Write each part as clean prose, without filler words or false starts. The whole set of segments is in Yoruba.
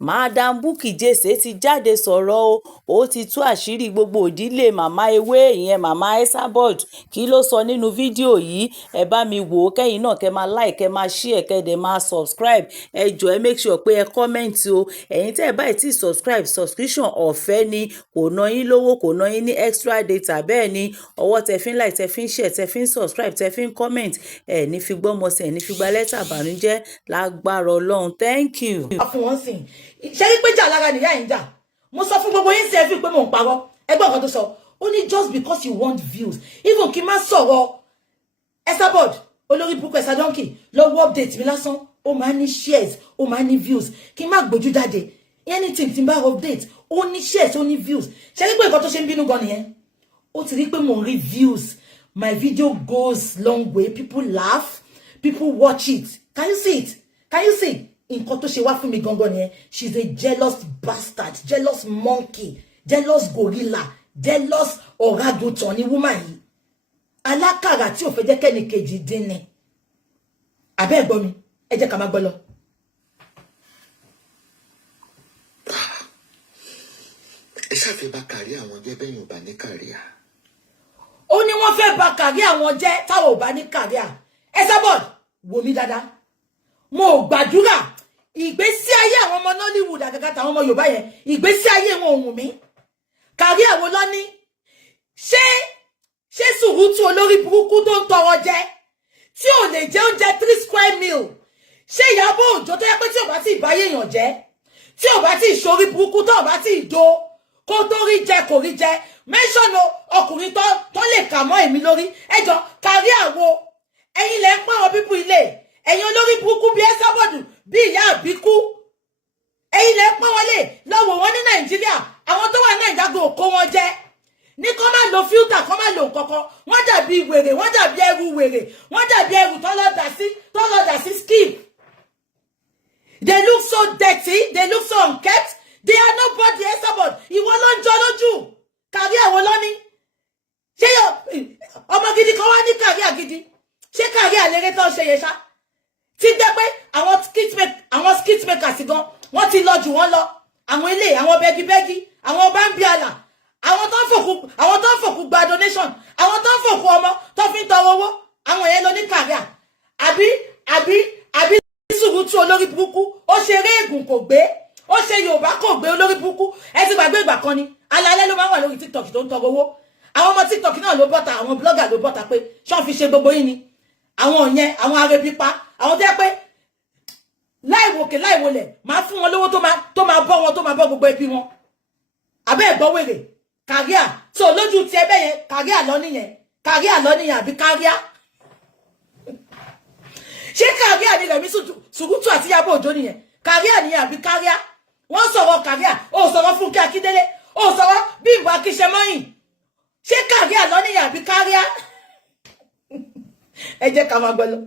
Madam Bukky Jesse ti jáde sọ̀rọ̀ ó ti tú àṣírí gbogbo ìdílé màmá ewé ìyẹn màmá Esabod kí ló sọ nínú fídíò yìí ẹ bá mi wò ó kẹ́yìn náà kẹ́ máa like kẹ́ máa share kẹ́ dẹ̀ máa subscribe ẹ jọ̀ọ́ ẹ make sure pé ẹ comment o ẹ̀yin tẹ́ ẹ báyìí tí subscription ọ̀fẹ́ ni kò ná yín lówó kò ná yín ní extra data bẹ́ẹ̀ ni ọwọ́ tẹ́ fi ń like tẹ́ fi ń share tẹ́ fi ń subscribe tẹ́ fi ń comment ẹ ní fi gbọ́mọsẹ̀ ẹ ní fi gba lẹ́tà àbànújẹ́ lágbára Ọlọ́run thank you. fún wọn sìn ṣe rí pé jà lára nìyá yìí ń jà mo sọ fún gbogbo yín sí ẹ fi pé mò ń parọ́ ẹgbẹ́ ọ̀kan tó sọ ó ní just because you want views even kí n má sọ̀rọ̀ Esabod olórí burúkú Esadonki lọ́wọ́ update mi lásán ó máa ní shares ó máa ní views kí n má gbójú jáde anything tí n bá update ó ní shares ó ní views ṣe rí pé nǹkan tó ṣe ń bínú gan nìyẹn ó ti rí pé mò ń rí views my video goes long way people laugh people watch it can you see it can you see nǹkan tó ṣe wá fún mi gangan nìyẹn she's a jealous bastard jealous monkey jealous gorilla jealous ọ̀ràgùtàn ni woman yìí alákàrà tí ò fẹ́ jẹ́ kẹ́ni kejì dín ni àbẹ́ ẹ̀gbọ́n mi ẹ jẹ́ ká máa gbọ́ lọ. ẹ ṣàfẹ́ bá kárí àwọn jẹ́ bẹ́yìn ò bá ní kárí à. ó ní wọ́n fẹ́ bá kárí àwọn jẹ́ táwọn ò bá ní kárí à Esabod wò mí dáadáa mo gbàdúrà ìgbésí ayé àwọn ọmọ Nollywood àgàgà táwọn ọmọ Yorùbá yẹn ìgbésí ayé wọn ò wù mí kárí àwọn lọ́ní ṣé sùúrùtù olórí burúkú tó ń tọrọ jẹ tí ò lè jẹ oúnjẹ 3 square meal ṣé Ìyábọ̀ Òjó tó yẹ pé tí ò bá ti ìbáyé èèyàn jẹ tí ò bá ti ìṣorí burúkú tó ò bá ti ìdó kó tó rí jẹ kò rí jẹ mẹ́ṣọ̀nù ọkùnrin tó lè kà mọ́ èmi lórí ẹjọ́ kárí àwo ẹ̀yin lẹ́ ń pọ́n àwọn pípú ilé ẹ̀yin olórí burúkú bíi Esabod bíi ìyá àbíkú ẹ̀yin lẹ́ ń pọ́n wọlé lọ́wọ́ wọn ní Nàìjíríà àwọn tó wà Nàìjíríà gò kó wọn jẹ ní kó má lo filter kó má lo nǹkankan wọ́n dàbí wèrè wọ́n dàbí ẹrù wèrè wọ́n dàbí ẹrù tọ́lọ́dà sí skip they look so dirty they look so unkept they are nobody Esabod ìwọ ló ń jọ lójú kárí àwọn lọ́ní ṣé ọmọ gidi kan wá ní kárí àgidi ṣé kárí àlérè tó ṣe yẹ ṣá ti jẹ́ pé àwọn skit makers gan wọ́n ti lọ jù wọ́n lọ àwọn ilé àwọn bẹ́gibẹ́gi àwọn bámbíàlà àwọn tó ń fòkú gba donation àwọn tó ń fòkú ọmọ tó fi ń tọrọ owó àwọn yẹn lọ ní kárí à àbí sùúrùtù olórí burúkú ó ṣe réègùn kò gbé ó ṣe Yorùbá kò gbé olórí burúkú ẹ ti gbàgbé ìgbà kan ni alálẹ́ ló máa ń wà lórí TikTok tó ń tọrọ owó àwọn ọmọ TikTok náà ló bọ́ta àwọn blogger ló bọ́ta pé ṣọ́n fi ṣe gbogbo yín ni àwọn yẹn àwọn arẹbípa àwọn tó yẹ pé láìwòkè láìwòlẹ̀ máa fún wọn lówó tó máa bọ́ wọn tó máa bọ́ gbogbo ẹbí wọn àbẹ́ ẹ̀gbọ́ wèrè kàríà tó lójú ti ẹbẹ́ yẹn kàríà lọ nìyẹn àbí kàríà ṣé kàríà ni Rẹ̀mí Sùrùtù àti Ìyábọ̀ Òjó nìyẹn kàríà nìyẹn àbí kàríà wọ́n sọ̀rọ̀ kàríà ó sọ̀rọ̀ Fúnkẹ́ Akíndélé ó sọ̀rọ̀ Bímbọ́ Akíṣẹ́mọ́yìn ṣé kàríà lọ nìyẹn àbí kàríà ẹ jẹ́ ká máa gbọ́ lọ.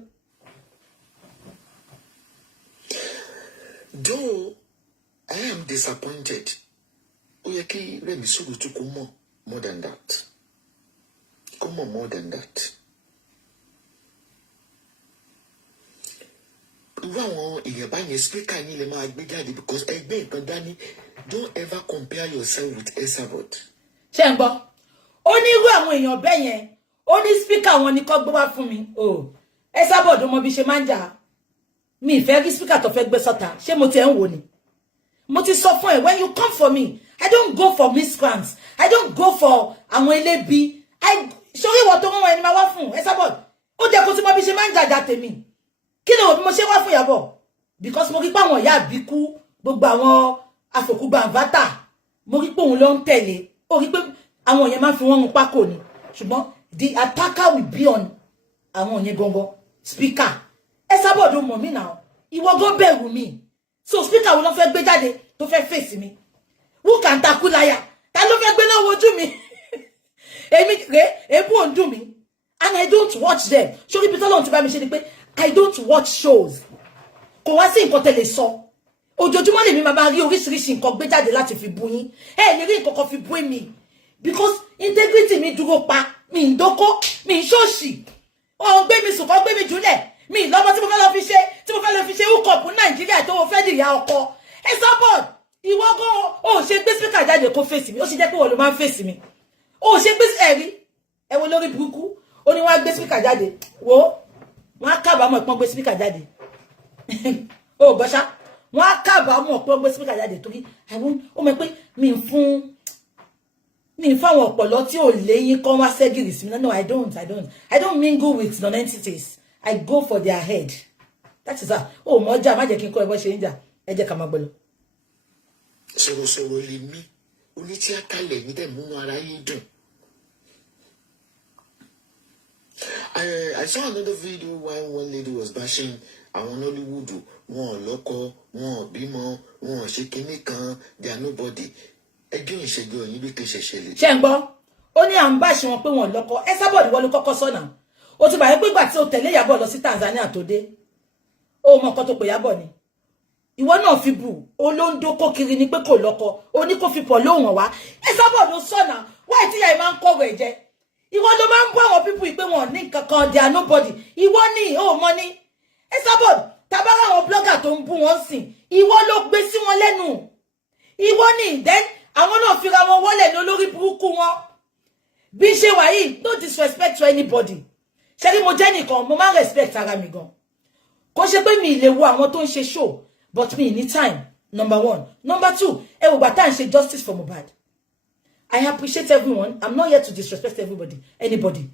Though I am disappointed, ó yẹ kí Rẹ̀mí Sùrùtù kó mọ̀ more than that. Kó mọ̀ more than that. Irú àwọn èèyàn báyẹn speaker yín lè máa gbé jáde because ẹgbẹ́ nǹkan dání don't ever compare yourself with Esabod. Ṣé ń gbọ́? Ó ní irú àwọn èèyàn bẹ́ẹ̀ yẹn ó ní speaker wọn ni kó gbé wá fún mi Esabod mọ bí ṣe máa ń jà mi ìfẹ́ rí speaker tó fẹ́ gbé sọ́ta ṣé mo ti ẹ̀ ń wò ni mo ti sọ fún ẹ when you come for me I don't go for miscreants I don't go for àwọn elébi sórí ìwọ tó rán ẹni máa wá fún Esabod ó jẹ́ kó tí mo bí ṣe máa ń jàjà tèmi kí ló wò bí mo ṣe wá fún Ìyábọ̀ because mo rí pé àwọn ìyá àbíkú gbogbo àwọn afòkúgbàǹvátà mo rí pé òun ló ń tẹ̀lé ó rí pé àwọn yẹn máa fi wọ́n run pákó ni ṣùgbọ́n the attacker will be on àwọn yẹn gangan speaker Esabod mọ̀ mí náà ìwọ gan bẹ̀rù mi so speaker wo ló fẹ́ gbé jáde tó fẹ́ face mi who can takú láyà ta ló fẹ́ gbé náà wojú mi èmi rè ebú ò ń dùn mí and I don't watch them sórí bí tọ́lọ́run ti bá mi ṣe ni pé I don't watch shows kò wá sí nǹkan tẹ́lẹ̀ sọ ojoojúmọ́ lèmi máa rí oríṣiríṣi nǹkan gbé jáde láti fi bú yín lè rí nǹkan kan fi bú mi because integrity mi dúró pa mi ń dóko mi ń ṣòṣì ó gbé mi sùn kó gbé mi jùlẹ̀ mi lọ́mọ tí mo fẹ́ lọ fi ṣe hookup ní Nàìjíríà tó o fẹ́ dìyà ọkọ Esabod ìwọ gan o ṣe gbé speaker jáde kó fèsì mi ó sì jẹ́ pé wọ́n ló máa ń fèsì mi o ṣe gbé ẹ̀rí ẹ wo lórí burúkú ó ní wọ́n á gbé speaker jáde wo wọ́n á kábàámọ̀ ìpọ́n gbé speaker jáde o gbọ́ṣá wọ́n á kábàámọ̀ ìpọ́n gbé speaker jáde torí ó mọ̀ pé mi ń fún àwọn ọ̀pọ̀lọ́ tí ò léyìn kọ́ wá ṣẹ́gìrì sí mi no I don't mingle with non-entities I go for their head that is how o mọ̀ ọjà má jẹ́ kí n kọ́ ẹ bọ́ ṣe ń jà ẹ jẹ́ ká máa gbọ́ lọ. sọ̀rọ̀sọ̀rọ̀ lè mí onítíátà lẹ̀ ní dẹ̀ múnú ara yín dùn. I saw another video while one lady was bashing àwọn Nollywood wọn ò lọ́kọ wọn ò bímọ wọn ò ṣe kinní kan they are nobody ẹjọ́ ìṣẹ́jọ́ yín bí kì í ṣẹ̀ṣẹ̀ lè. ṣé ń gbọ́ ó ní à ń báṣe wọn pé wọn ò lọ́kọ Esabod wọ́n ló kọ́kọ́ sọ̀nà ó ti bàyẹ́ pé ìgbà tí ó tẹ̀lé Ìyábọ̀ lọ sí Tanzania tó dé ó mọ nǹkan tó pè Ìyábọ̀ ni ìwọ náà fi bù ó ló ń dókó kiri ni pé kò lọ́kọ ó ní kó fi pọ̀ lóhùn wá Esabod ló sọ̀nà wáyé tí ìyá ẹ̀ máa ń kọ̀wé jẹ ìwọ ló máa ń bú àwọn pípù pé wọn ní nǹkan kan they are nobody ìwọ ní ó mọ ní Esabod tabara àwọn blogger tó ń bú wọn sìn ìwọ ló gbé sí wọn lẹ́nu ìwọ ní then àwọn náà fira wọn wọlé ní olórí burúkú wọn bí ṣe wà yìí no disrespect to anybody ṣé rí mo jẹ́ nìkan mo máa respect ara mi gan kò ṣe pé mi lè wo àwọn tó ń ṣe show but me ní time number one number two ẹ wò gbà tá à ń ṣe justice for Mohbad I appreciate everyone I'm not here to disrespect anybody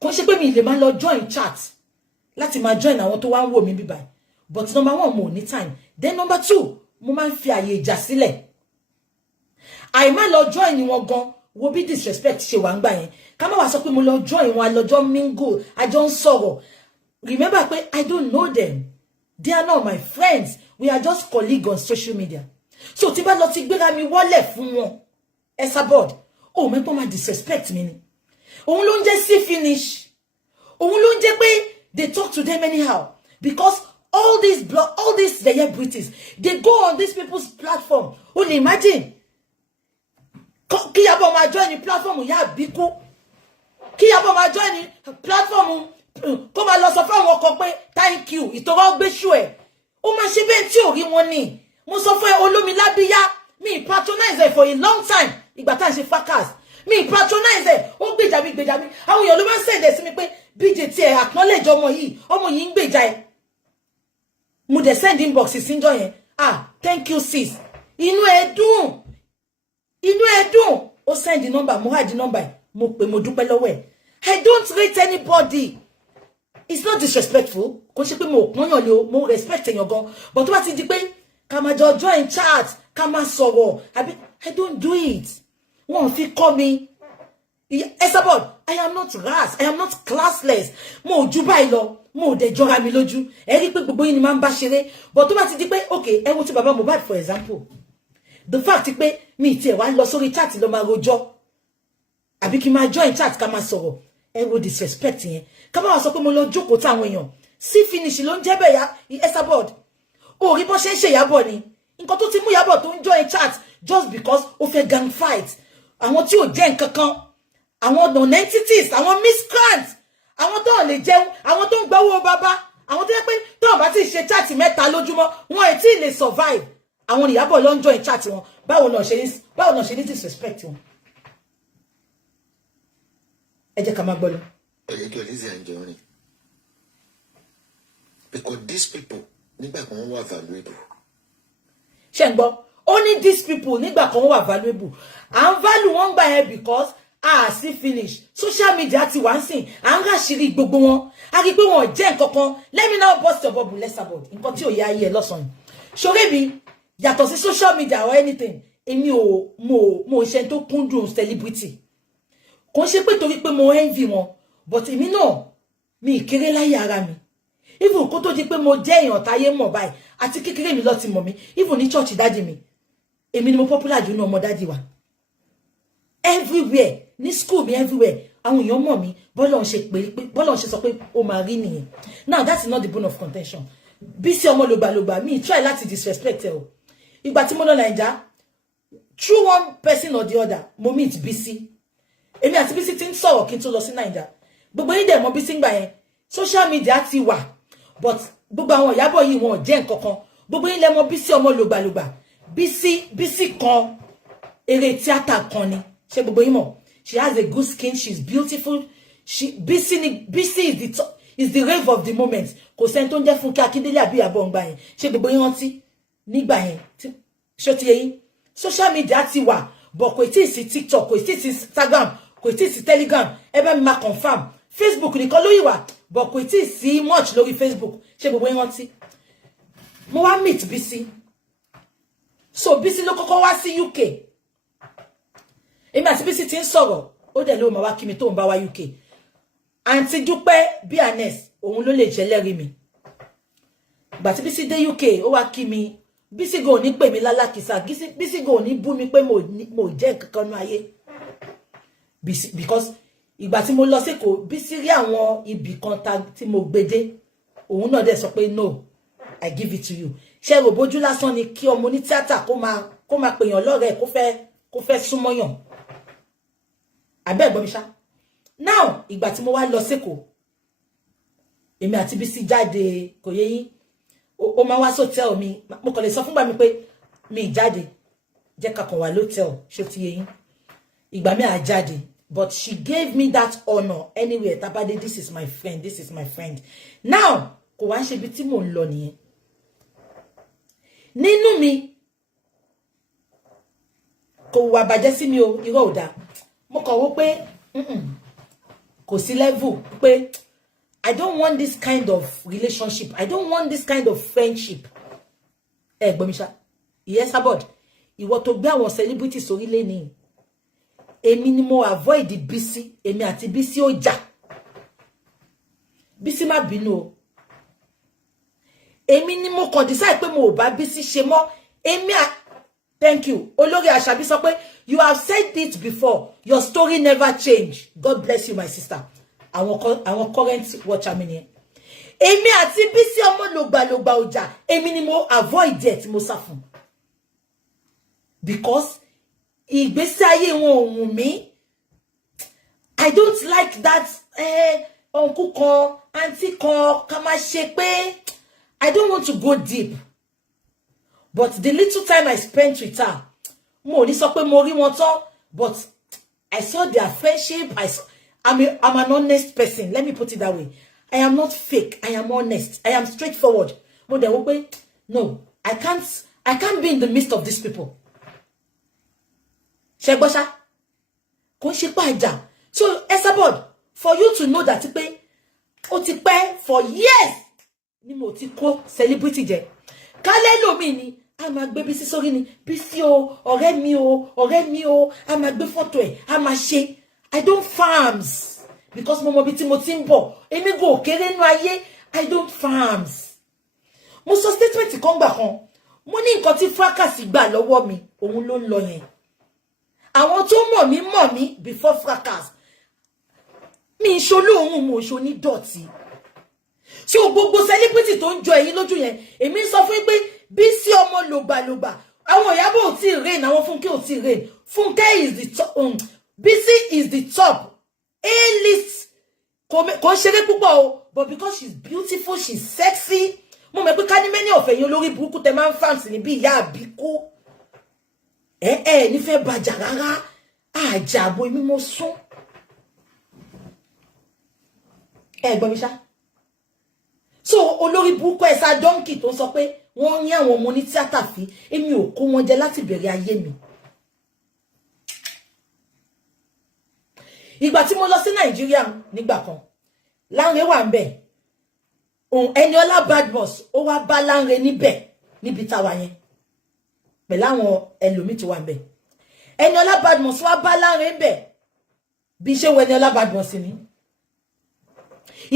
kò ṣe pé mi lè máa lọ join chat láti máa join àwọn tó wá ń wò mí bíbá but number one mo ní time then number two mo máa ń fi àyè ìjà sílẹ̀ àìmá lọ join wọn gan wo bí disrespect ṣe wà ń gbà yẹn ká má wá sọ pé mo lọ join wọn àlọ́jọ́ mingle àjọ ń sọ̀rọ̀ remember pé I don't know them they are not my friends we are just colleagues on social media so tí bá lọ ti gbéra mi wọlé fún wọn Esabod ó mẹ́pọ̀ máa disrespect mi ni òun ló ń jẹ́ sí finish òun ló ń jẹ́ pé they talk to them anyhow because all these celebrities they go on these people's platform only imagine kí Ìyábọ̀ máa join ní platform Ìyá Àbíkú kí Ìyábọ̀ máa join ní platform kó máa lọ sọ fún àwọn kan pé thank you ìtọ́wọ́ gbé ṣú ẹ̀ ó máa ṣe bẹ́ẹ̀ tí ò rí wọn ni mo sọ fún ẹ Olómilábíyá mi patronize ẹ for a long time ìgbà tá à ń ṣe fracas mi patronize ẹ ó gbèjà mi àwọn èèyàn ló máa ń sẹ̀dẹ̀ sí mi pé BJ tí ẹ acknowledge ọmọ yìí ń gbèjà ẹ mo dẹ̀ send inbox síjọ́ yẹn thank you sis inú ẹ dùn ó send the number mo hide the number mo pè mo dúpẹ́ lọ́wọ́ ẹ̀ I don't rate anybody it's not disrespectful kò ṣe pé mo pọ́nyàn lé o mo respect èèyàn gan but tó bá ti di pé ká máa jọ join chat ká máa sọ̀rọ̀ àbí I don't do it wọ́n fi kọ́ mi Esabod I am not rash I am not classless mo ò ju báyìí lọ mo ò dẹ̀ jọra mi lójú ẹ rí pé gbogbo yín ni máa ń bá ṣeré but tó bá ti di pé okay ẹ wo ti bàbá Mohbad for example the fact pé mi tiẹ̀ wá lọ sórí chat lọ máa rojọ́ àbí kí n máa join chat ká máa sọ̀rọ̀ ẹ wo disrespect yẹn ká máa sọ pé mo lọ jókòó táwọn èèyàn sí finish ló ń jẹ́ bẹ́ẹ̀ ya Esabod ó rí bó ṣe ń ṣe Ìyábọ̀ ni nǹkan tó ti mú Ìyábọ̀ tó ń join chat just because ó fẹ́ gang fight àwọn tí ò jẹ́ nǹkan kan àwọn non-entities àwọn miscreants àwọn tó lè jẹun àwọn tó ń gbowó bàbá àwọn tó yẹ pé tó bá ti ṣe chat mẹ́ta lójúmọ́ wọn ò tí ì lè survive àwọn Ìyábọ̀ ló ń join chat wọn báwo náà ṣe ní disrespect wọn ẹ jẹ́ ká máa gbọ́ lọ. ẹjọ́ Lizzy Anjorin because these people nígbà kan wà valuable. ṣé ń gbọ́ ó ní these people nígbà kan wà valuable à ń value wọn gbà yẹn because sí finish social media ti wá ń sìn à ń ráṣìírí gbogbo wọn a rí i pé wọn ò jẹ́ nǹkan kan let me now burst your bubble Esabod nǹkan tí ò yẹ ayé ẹ lọ́sàn-án ṣoré mi yàtọ̀ sí social media or anything èmi ò mo ṣe tó kúndùn celebrity kò ṣe pé torí pé mo envy wọn but èmi náà mi kéré láyé ara mi even kó tó di pé mo jẹ́ èèyàn táyé mọ̀ báyìí àti kékeré mi ló ti mọ̀ mí even ní church dájì mi èmi ni mo popular jù ní ọmọ dájì wa everywhere ní school mi everywhere àwọn èèyàn mọ̀ mí bọ́lọ̀ ń ṣe sọ pé ó máa rí nìyẹn now that's not the bone of contention Bísí ọmọ lògbàlògbà mi try láti disrespect ẹ o ìgbà tí mo lọ Naija through one person or the other mo meet Bísí èmi àti Bísí ti ń sọ̀rọ̀ kí n tó lọ sí Naija gbogbo yín dẹ̀ mọ̀ Bísí ń gbà yẹn social media ti wà but gbogbo àwọn Ìyábọ̀ yìí wọn jẹ́ nǹkan kan gbogbo yín lẹ mọ̀ Bísí ọmọ lògbàlògbà Bísí kan eré tíátà kan ni ṣé gbogbo yín mọ̀ she has a good skin she's beautiful Bísí is the rave of the moment kò sẹ́ni tó ń jẹ́ Fúnkẹ́ Akíndélé àbí Ìyábọ̀ ń gbà yẹn ṣé gbogbo yín rántí nígbà yẹn ṣó ti yé yín social media ti wà but kò tí ì sí TikTok kò tí ì sí Instagram kò tí ì sí Telegram ẹ bá mi máa confirm Facebook nìkan ló yìí wà but kò tí ì sí much lórí Facebook ṣé gbogbo yín rántí mo wá meet Bísí so Bísí ló kọ́kọ́ wá sí UK èmi àti Bísí ti ń sọ̀rọ̀ ó dẹ̀ ló máa wá kí mi tó ń bá wá UK àǹtí Dúpẹ́ Bíaness òun ló lè jẹ́ lẹ́rìí mi ìgbà tí Bísí dé UK ó wá kí mi Bísí go ní pè mí lálákìsà Bísí go ní bú mi pé mo jẹ́ nǹkan kan nú ayé because ìgbà tí mo lọ sí Èkó Bísí rí àwọn ibì kan tí mo gbede òun náà dẹ̀ sọ pé no I give it to you ṣé ro bójú lásán ni kí ọmọ ní tíátà kó máa pèyàn lọ́rẹ̀ẹ́ kó fẹ́ súnmọ́yàn àbẹ́ ẹ̀gbọ́n mi ṣá now ìgbà tí mo wá lọ sí Èkó èmi àti Bísí jáde kò yé yín ó máa wá sọ́tẹ́ẹ̀lì mi mo kàn lè sọ fúngbà mi pé mi jáde jẹ́ ká kàn wá lọ́tẹ́ẹ̀lì ṣé ti yé yín ìgbà mi à jáde but she gave me that honor anywhere tabade this is my friend now kò wá ń ṣe bí tí mò ń lọ nìyẹn nínú mi kò wá bàjẹ́ sí mi o irọ́ ò dáa mo kàn wò pé kò sí level pé I don't want this kind of relationship. I don't want this kind of friendship. Gbomisha. Yes, Abod. Ìwọ tó gbé àwọn celebrity sórí lé ni. Èmi ni mo avoid Bísí. Èmi àti Bísí ó jà. Bísí má bínú o. Èmi ni mo kàn decide pé mo ò bá Bísí ṣe mọ́. Thank you. Olórí Àṣàbí sọ pé you have said it before. Your story never changed. God bless you, my sister. Àwọn current watcher mi ni èmi àti Bísí ọmọ lògbàlògbà ọjà èmi ni mo avoid it mo sá fún because ìgbésí ayé wọn ò wù mí I don't like that uncle kan auntie kan ká má ṣe pé I don't want to go deep but the little time I spent with her mo ní sọ pé mo rí wọn tán but I saw their friendship I'm an honest person. Let me put it that way. I am not fake. I am honest. I am straightforward. No, I can't be in the midst of these people. Shegbosha. So, Esabod, for you to know that for years, ni mo ti ko celebrity je. Kale lo mi ni, a ma gbe Bísí sórí ni, Bísí o, ọ̀rẹ́ mi o, a ma gbe photo ẹ̀, a ma ṣe. I don't farms because mo bi tí mo ti ń bọ̀ èmi go kéré nú ayé I don't farms mo sọ statement kan gbà kan mo ní nǹkan tí fracas gbà lọ́wọ́ mi òun ló ń lọ yẹn àwọn tó mọ̀ mí before fracas mi ṣolóhun mo ṣo ní dọ̀tí so gbogbo celebrity tó ń jọ ẹ̀yin lójú yẹn èmi sọ fún pé Bísí ọmọ lògbàlògbà àwọn Ìyábọ̀ ò tí reign àwọn Fúnkẹ́ ò tí reign Fúnkẹ́ is the top Bísí is the top A-list kò ṣeré púpọ̀ o but because she's beautiful she's sexy mo mọ̀ pé ká ní many of ẹ̀yin olórí burúkú tẹ́ máa ń fans ní bí ìyá àbíkú ní fẹ́ bàjà rárá àjàbọ̀ èmi mo sún gbọ́ mi ṣá so olórí burúkú ẹ̀sà donkey tó sọ pé wọ́n ní àwọn ọmọ ní tíátà fi èmi ò kó wọn jẹ láti bẹ̀rẹ̀ ayé mi ìgbà tí mo lọ sí Nàìjíríà nígbà kan Lánrè wà ńbẹ̀ Ẹniọlá Badmus ó wá bá Lánrè níbẹ̀ níbi táwa yẹn pẹ̀lú àwọn ẹlòmíì tó wà ńbẹ̀ Ẹniọlá Badmus wá bá Lánrè ńbẹ̀ bí ṣe wọ Ẹniọlá Badmus ni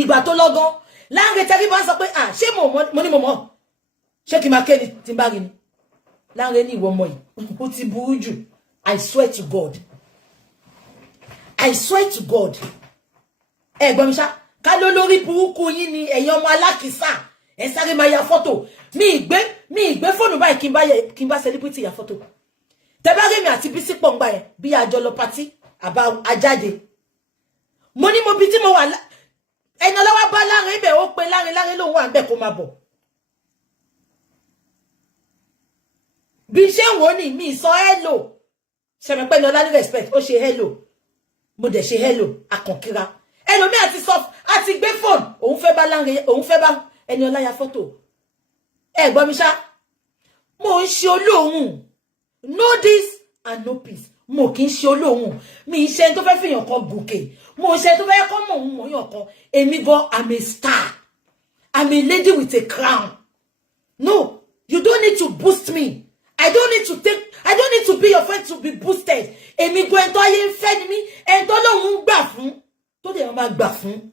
ìgbà tó lọ́gán Lánrè tẹ́rí bá sọ pé ṣé mo ní mo mọ̀ ṣé kí máa kéde tí n bá rí ni Lánrè ní ìwọ ọmọ yìí ó ti burú jù I swear to God I swear to God. Gbọ́ mi ṣá, ká ló lórí burúkú yín ni ẹ̀yin ọmọ alákìísà. Ẹ sáré máa ya photo. Mi ìgbé fóònù báyìí kí n bá celebrity ya photo. Tẹ́ bá rí mi àti Bísí pọ̀ ńgbà yẹn bí àjọ lọ party àbá ajáde. Mo ní mo bí tí mo wà Eniola wá bá Lanre be ó pé Lanre lòun wà ńbẹ̀ kó má bọ̀. Bí ṣe wọ́n ní mi sọ hello. Ṣé me pé Eniola ní respect, ó ṣe hello. Mo dẹ̀ ṣe hello akonkira. Ẹlòmí àti sọ àti gbé phone, òun fẹ́ bá Lanre, òun fẹ́ bá Eniola ya photo. Ẹ gbọ́ mi ṣá. Mo ń ṣe olóhùn. Know this and know peace. Mo kì í ṣe olóhùn. Mi ṣe tó fẹ́ fìyàn kan gòkè. Mo ṣe tó fẹ́ kọ́ mọ̀ òun mọ̀ yàn kan. Èmi gan, I'm a star. I'm a lady with a crown. No, you don't need to boost me. I don't need to be your friend to be boosted. Èmi gan ẹni tó ayé ń fẹ́ ni mí, ẹni tó lóhùn gbà fún. Tó dẹ̀ máa gbà fún.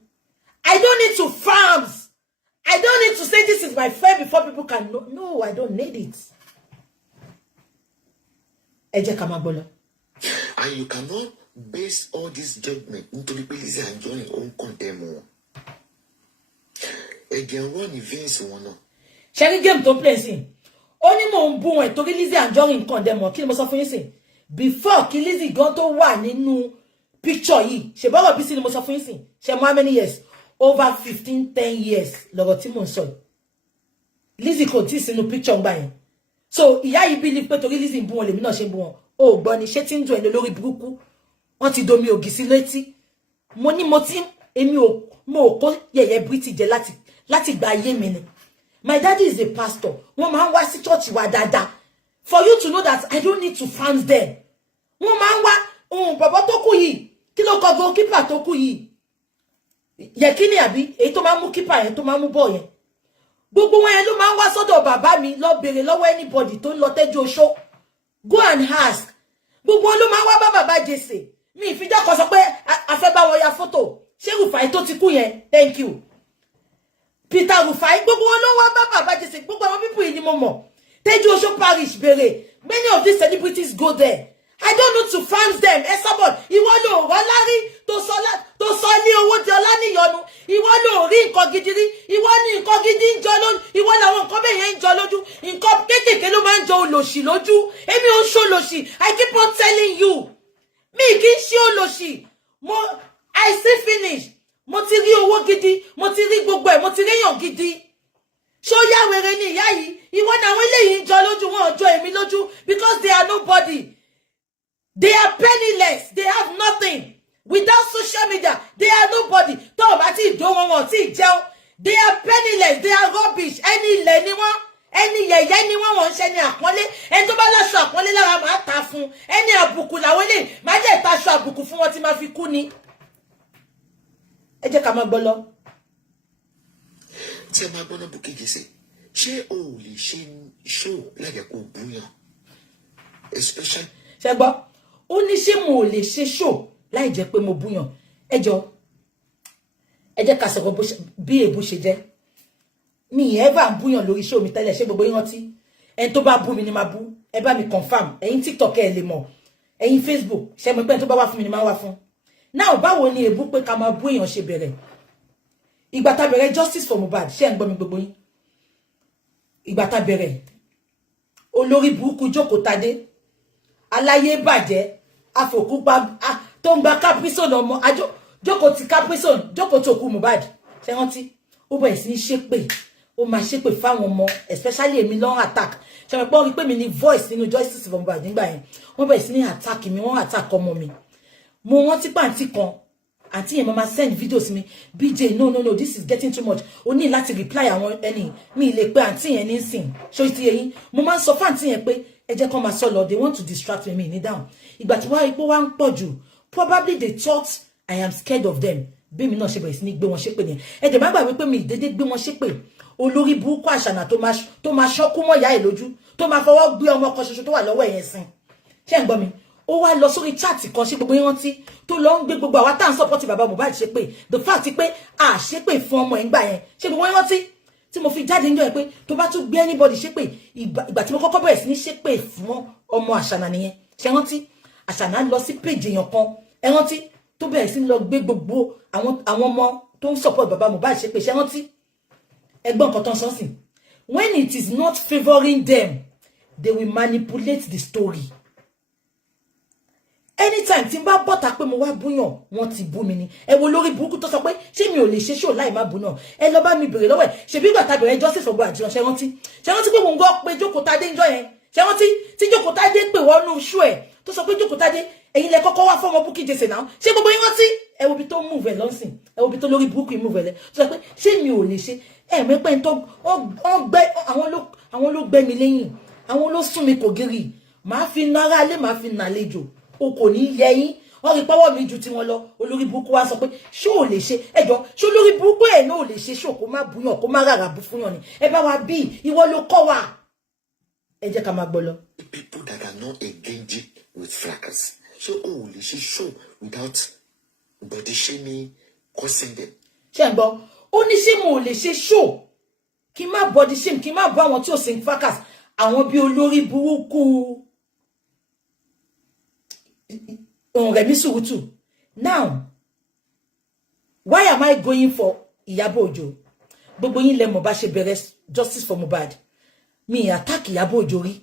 I don't need to farms. I don't need to say this is my friend before people can know. No, I don't need it. Ẹ jẹ́ ká máa gbọ́ lọ. And you cannot base all this judgment nítorí pé Lizzy Anjorin òun condemn wọn. Ẹ̀gẹ̀ run events wọn náà. Ṣé rí game tó play sí? Ó ní mò ń bú wọn torí Lizzy Anjorin condemn wọn. Kí ni mo sọ fún yín sí? Before kí Lizzy gan tó wà nínú picture yìí. Ṣé bọ́rọ̀ bí sí ni mo sọ fún yín sí? Ṣé mo how many years? Over 15, 10 years lọ́rọ̀ tí mò ń sọ. Lizzy kò tí sínú picture ngbà yẹn. So ìyá yìí believe pé torí Lizzy ń bú wọn lèmi náà ṣe ń bú wọn. Ó gbọ́ ni ṣé tí ń dùn ẹ̀ lórí burúkú. Wọ́n ti domi ògì sí létí. Mo ní mo ti èmi ò mo kó yẹ̀yẹ́ British jẹ láti gba ayé mi ni. My daddy is a pastor. Wọ́n máa ń wá sí church wa dáadáa. For you to know that I don't need to fans them. Wọ́n máa ń wá bàbá tó kú yìí. Kí ló kọ goalkeeper tó kú yìí? Yekini àbí èyí tó máa mú keeper yẹn tó máa mú ball yẹn. Gbogbo wọn yẹn ló máa ń wá sọ́dọ̀ bàbá mi lọ béèrè lọ́wọ́ anybody tó ń lọ tẹ́jú oṣó. Go and ask. Gbogbo wọn ló máa ń wá bá bàbá Jesse. Mi ìfijọ́ kan sọ pé a fẹ́ bá wọn ya photo. Ṣé Rufai tó ti kú yẹn? Thank you. Peter Rufai gbogbo wọn ló wá bá bàbá Jesse. Gbogbo àwọn people yìí ni mo mọ̀. Tẹ́jú oṣó parish béèrè. Many of these celebrities go there. I don't need to fans them. Esabod, ìwọ ló rọ́ lárí tó sọ ní owó di Ọláníyanu. Ìwọ ló rí nǹkan gidi rí. Ìwọ ní nǹkan gidi ń jọ lójú. Ìwọ làwọn nǹkan bẹ́ẹ̀ yẹn ń jọ lójú. Nǹkan kékèké ló máa ń jọ olòṣì lójú. Èmi ò ń ṣe olòṣì. I keep on telling you. Mi kì í ṣe olòṣì. I still finish. Mo ti rí owó gidi. Mo ti rí gbogbo ẹ̀. Mo ti rí èèyàn gidi. Ṣó yá wèrè ni ìyá yìí. Ìwọ làwọn eléyìí ń jọ lójú. Wọn ò jọ èmi lójú because they are nobody. They are penniless. They have nothing. Without social media, they are nobody. Tó bá ti do wọn tí jẹun. They are penniless. They are rubbish. Ẹni ilẹ̀ ni wọ́n. Ẹni yẹ̀yẹ́ ni wọ́n ṣe ní àpọ́nlé. Ẹni tó bá láṣọ àpọ́nlé lára máa ta fún. Ẹni àbùkù làwọn lè máa jẹ́ ìtaṣọ àbùkù fún wọn tí máa fi kú ni. Ẹ jẹ́ ká máa gbọ́ lọ. Tí ẹ máa gbọ́ náà Bukky Jesse, ṣé o ò lè ṣe show láyẹ̀ kó búyàn? Especially. Ṣé gbọ́? Ó ní ṣé mo lè ṣe show láì jẹ́ pé mo búyàn. Ẹ jẹ́ ká sọ̀rọ̀ bí èbú ṣe jẹ́. Mi ever búyàn lórí show mi tẹ́lẹ̀ ṣé gbogbo yín rántí. Ẹni tó bá bú mi ni máa bú. Ẹ bá mi confirm. Ẹ̀yin TikTok ẹ lè mọ̀. Ẹ̀yin Facebook ṣé mo pé ẹni tó bá wá fún mi ni máa wá fún. Now báwo ni èbú pé ká máa bú èèyàn ṣe bẹ̀rẹ̀? Ìgbà tá bẹ̀rẹ̀ justice for Mohbad ṣé ń gbọ́ mi gbogbo yín. Ìgbà tá bẹ̀rẹ̀ olórí burúkú Jókòó Tadé aláyé bàjẹ́ afòkúpa tó ń gba Caprison ọmọ Jókòó ti Caprison Jókòó tó kú Mohbad ṣé rántí ó bẹ̀rẹ̀ sí ní ṣépè ó máa ṣépè fáwọn ọmọ especially èmi lọ́n attack ṣé mo pọ́n rí pé mi ní voice nínú justice for Mohbad nígbà yẹn wọ́n bẹ̀rẹ̀ sí ní attack mi wọ́n attack ọmọ mi mo rántí pàǹtí kan àǹtí yẹn mama send videos mi BJ no this is getting too much o ní láti reply àwọn ẹni mi lè pé àǹtí yẹn ní sìn ṣó ti yẹn mo máa ń sọ fún àǹtí yẹn pé ẹ jẹ́ kán máa sọ lọ they want to distract me ní down ìgbà tí wọ́n rí pé wọ́n ń pọ̀ jù probably they thought I am scared of them bí mi náà ṣe bẹ̀rẹ̀ sí ní gbé wọn ṣépè nìyẹn ẹ jẹ́ má gbàgbé pé mi dédé gbé wọn ṣépè olórí burúkú àṣànà tó máa ṣọ́kú mọ́ ìyá ẹ̀ lójú tó máa fọwọ́ gbé ọmọ kan ṣoṣo tó wà lọ́wọ́ ẹ̀yẹn sìn ṣé ń gbọ́ mi ó wá lọ sórí chat kan ṣe gbogbo yín rántí tó lọ ń gbé gbogbo àwa tá à ń support bàbá Mohbad ṣe pé the fact pé a ṣe pé fún ọmọ ẹ̀ ń gbà yẹn ṣe gbogbo yín rántí tí mo fi jáde níjọ́ yẹn pé tó bá tún gbé anybody ṣe pé ìgbà tí mo kọ́kọ́ bẹ̀rẹ̀ sí ní ṣe pé fún ọmọ àṣànà nìyẹn ṣe rántí àṣànà lọ sí page èèyàn kan ẹ rántí tó bẹ̀rẹ̀ sí ní lọ gbé gbogbo àwọn ọmọ tó ń support bàbá Mohbad ṣe pé ṣe rántí ẹgbọ́n nǹkan tó ń sọ sí when it is not favouring them they will manipulate the story. anytime tí n bá bọ́ta pé mo wá búyàn wọ́n ti bú mi ni ẹ wo lórí burúkú tó sọ pé ṣé mi ò lè ṣe show láì má bú náà ẹ lọ bá mi bèrè lọ́wọ́ ẹ̀ ṣebí ìgbà tá bẹ̀rẹ̀ justice for Mohbad ṣe rántí pé mo ń gbọ́ pé Jókòó Tádé ń jọ yẹn ṣe rántí tí Jókòó Tádé pè wọnú show ẹ̀ tó sọ pé Jókòó Tádé ẹ̀yin lẹ kọ́kọ́ wá fọ́mọ Bukky Jesse náà ṣé gbogbo yín rántí ẹ wo bí tó move ẹ lọ́sìn ẹ wo bí tó lórí burúkú yìí move ẹ lẹ tó sọ pé ṣé mi ò lè ṣe ẹ mẹ́pẹ́ tó àwọn ló gbẹ́ mi lẹ́yìn àwọn ló sún mi kò gírí màá fi nára alẹ́ màá fi nàlejò o kò ní yẹ yín wọ́n rí pọ́wọ́ mi ju tiwọn lọ olórí burúkú wa sọ pé ṣé ò lè ṣe ẹjọ́ ṣé olórí burúkú ẹ̀ náà ò lè ṣe ṣó kó má búyàn kó má rárá bú fúnyàn ni ẹ bá wa bí ìwọ ló kọ́ wa ẹ jẹ́ ká máa gbọ́ lọ. People that are not engaging with fracas so ò lè ṣe show without body shaming causing them. ṣé ń gbọ́ ó ní ṣé mo lè ṣe ṣó kí n má body shame kí n má bọ́ àwọn tí ò sí fracas àwọn bí olórí burúkú Rẹ̀mí Surutu. Now, why am I going for Iyabo Ojo? Gbogbo yín lẹ mọ̀ bá ṣe bẹ̀rẹ̀ justice for Mohbad. Mi attack Iyabo Ojo rí.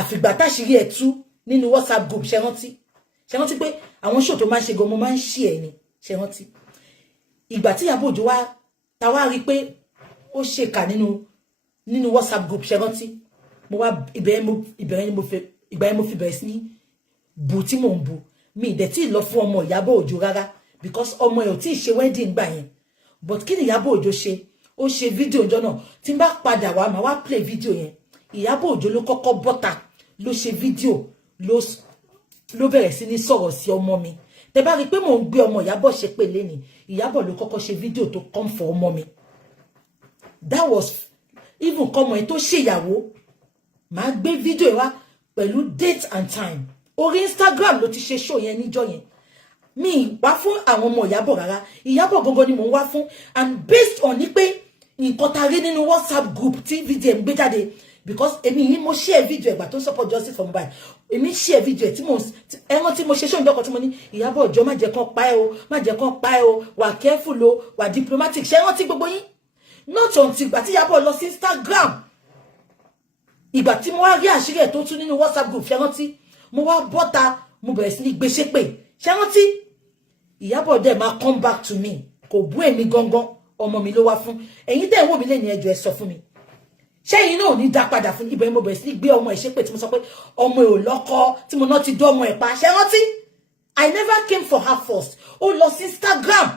Àfìgbà táṣìírí ẹ̀ tú nínú WhatsApp group ṣé rántí pé àwọn show tó máa ń ṣe gan mo máa ń share ni ṣé rántí. Ìgbà tí Iyabo Ojo wá ta wá rí pé ó ṣèkà nínú WhatsApp group ṣé rántí. Mo wá ìgbà yẹn mo fi bẹ̀rẹ̀ sí ní bu tí mò ń bu mi dẹ̀ tí lọ fún ọmọ Ìyábọ̀ Òjó rárá because ọmọ ẹ̀ ò tí ṣe wedding gbà yẹn but kí ni Ìyábọ̀ Òjó ṣe ó ṣe fídíò ọjọ́ náà tí n bá padà wá máa wá play fídíò yẹn Ìyábọ̀ Òjó ló kọ́kọ́ bọ́ta ló ṣe fídíò ló bẹ̀rẹ̀ sí ní sọ̀rọ̀ sí ọmọ mi tẹ́ bá rí pé mò ń gbé ọmọ Ìyábọ̀ ṣe pé lẹ́ni Ìyábọ̀ ló kọ́kọ́ ṣe fídíò tó come for ọmọ mi that was even kọ́mọ ẹ̀ tó ṣèyàwó máa gbé fídíò yẹn wá pẹ̀lú date and time orí Instagram ló ti ṣe show yẹn níjọ́ yẹn mi wá fún àwọn ọmọ Ìyábọ̀ rárá Ìyábọ̀ gangan ni mò ń wá fún and based on ní pé nǹkan tá rí nínú WhatsApp group tí video ń gbé jáde because èmi yìí mo share video ẹ̀gbà tó support justice for Mohbad èmi share video tí mo ẹran tí mo ṣe show ìjọkọ̀ tí mo ní Ìyábọ̀ Òjó má jẹ́ kán pa ẹ́ o má jẹ́ kán pa ẹ́ o wà careful o wà diplomatic ṣe ẹran tí gbogbo yín not until ìgbà tí Ìyábọ̀ lọ sí Instagram ìgbà tí mo wá rí àṣírí ẹ̀ tó tún nínú WhatsApp group ṣe ẹran tí mo wá bọ́ta mo bẹ̀rẹ̀ sí ní gbé ṣépè ṣé rántí Ìyábọ̀ dẹ̀ máa come back to me kò bú èmi gangan ọmọ mi ló wá fún ẹ̀yin tẹ́ ń wò mí lẹ́ni ẹjọ́ ẹ sọ fún mi ṣé ẹ̀yin náà ò ní dá padà fún ibẹ̀ mo bẹ̀rẹ̀ sí ní gbé ọmọ ẹ̀ ṣépè tí mo sọ pé ọmọ ẹ̀ ò lọ́kọ tí mo náà ti dọ́ ọmọ ẹ̀ pa ṣé rántí I never came for her first ó lọ sí Instagram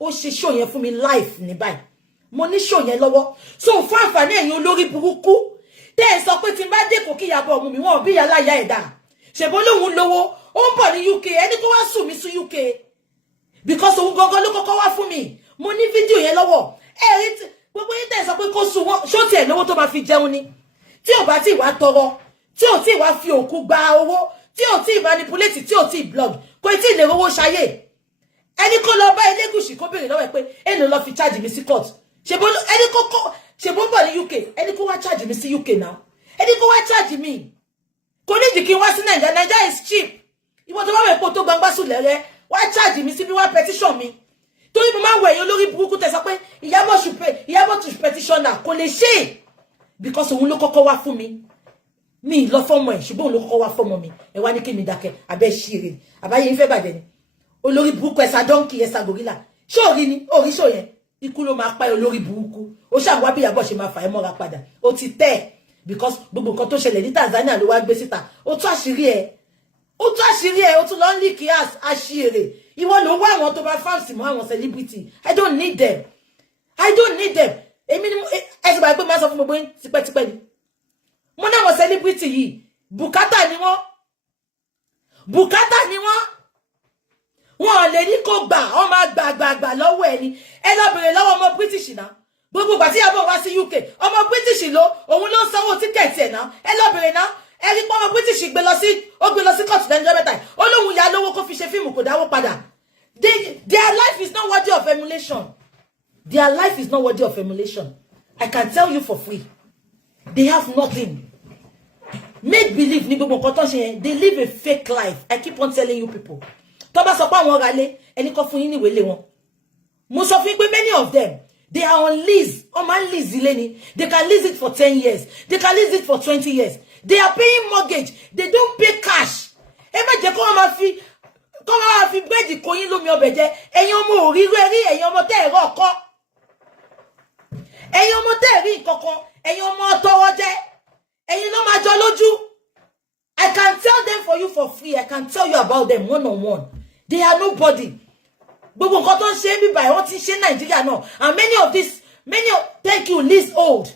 ó ṣe show yẹn fún mi live ní báyìí mo ní show yẹn lọ́wọ́ so fún àǹfààní ẹ̀yin olórí burúkú tẹ́ ẹ sọ pé tí n bá dé kò kí Ìyábọ̀ ọmọ mi wọn ò bí ìyá láyà ẹ̀dá ṣèbó lóhun lówó ó ń bọ̀ ní UK ẹni kó wá sùn mí sí UK because òun gangan ló kọ́kọ́ wá fún mi mo ní fídíò yẹn lọ́wọ́ ẹ̀rí gbogbo yín tẹ̀ sọ pé kó sùn wọn ṣó tiẹ̀ lówó tó máa fi jẹun ni tí ò bá tí wá tọrọ tí ò tí wá fi òkú gba owó tí ò tí manipulate tí ò tí blog kò tí lè rówó ṣayé ẹni kó lọ bá Elégùṣì kó béèrè lọ́wọ́ ẹ̀ pé èlò lọ fi charge mi sí court ṣèbó ẹni kó ṣèbó bọ̀ ní UK ẹni kó wá charge mi sí UK now ẹni kó wá charge mi kò ní jì kí n wá sí Naija is cheap ìwọ tó bá wẹ̀ pò tó gbangba sùlẹ̀ rẹ wá charge mi síbi wá petition mi torí mo máa ń wẹ̀ yín olórí burúkú tẹ̀ sọ pé Ìyábọ̀ to petitioner kò lè ṣe because òun ló kọ́kọ́ wá fún mi lọ fọ́mọ ẹ̀ ṣùgbọ́n òun ló kọ́kọ́ wá fọ́mọ mi ẹ wá ní kí mi dákẹ́ abẹ́ ṣíire àbáyé ń fẹ́ bàjẹ́ ni olórí burúkú ẹ̀sà donkey ẹ̀sà gorilla ṣé òrí ni òrí ṣò yẹn ikú ló máa pa ẹ olórí burúkú ó ṣàwá bí Ìyábọ̀ ṣe máa fà ẹ́ mọ́ra padà ó ti tẹ́ because gbogbo nǹkan tó ṣẹlẹ̀ ní Tanzania ló wá gbé síta ó tún àṣírí ẹ̀ ó tún lọ ń líkì àṣírí ìwọ ló wá àwọn tó bá fáǹsì mọ́ àwọn celebrity I don't need them èmi ni ẹsẹ̀ bá gbé máa sọ fún gbogbo yín tipẹ́tipẹ́ ni mo náà wọ celebrity yìí bùkátà ni wọ́n wọn lè ní kó gbà ọ máa gbà lọ́wọ́ ẹ ni ẹ lọ bèrè lọ́wọ́ ọmọ British náà gbogbo ìgbà tí Ìyábọ̀ wá sí UK ọmọ British òun ló ń sanwó tíkẹ̀tì ẹ̀ náà ẹ lọ bèrè náà ẹ rí pé ọmọ British gbé lọ sí court lẹ́nu mẹ́ta ó lóun ya lówó kó fi ṣe fíìmù kò dáwó padà their life is not worthy of emulation I can tell you for free they have nothing make believe ní gbogbo nǹkan tó ṣe yẹn they live a fake life I keep on telling you people tó bá sọ pé àwọn ra lé ẹni kan fún yín níwèé lé wọn mo sọ fún yín pé many of them they are on lease on man lease ilé ni they can lease it for 10 years they can lease it for 20 years they are paying mortgage they don't pay cash ẹ má jẹ́ kó wọ́n máa fi bẹ́ẹ̀dì kó yín lómi ọbẹ̀ jẹ ẹ̀yin ọmọ òrírú ẹ̀rí ẹ̀yin ọmọ tẹ́ ẹ̀rọ ọkọ́ ẹ̀yin ọmọ tẹ́ ẹ̀rí nǹkankan ẹ̀yin ọmọ tọwọ́ jẹ́ ẹ̀yin ló máa jọ lójú. I can tell them for you for free. I can tell you about them one on one. They are nobody. Gbogbo nǹkan tó ń ṣe bí báyìí wọ́n ti ṣe Nàìjíríà náà. And thank you, Liz Old.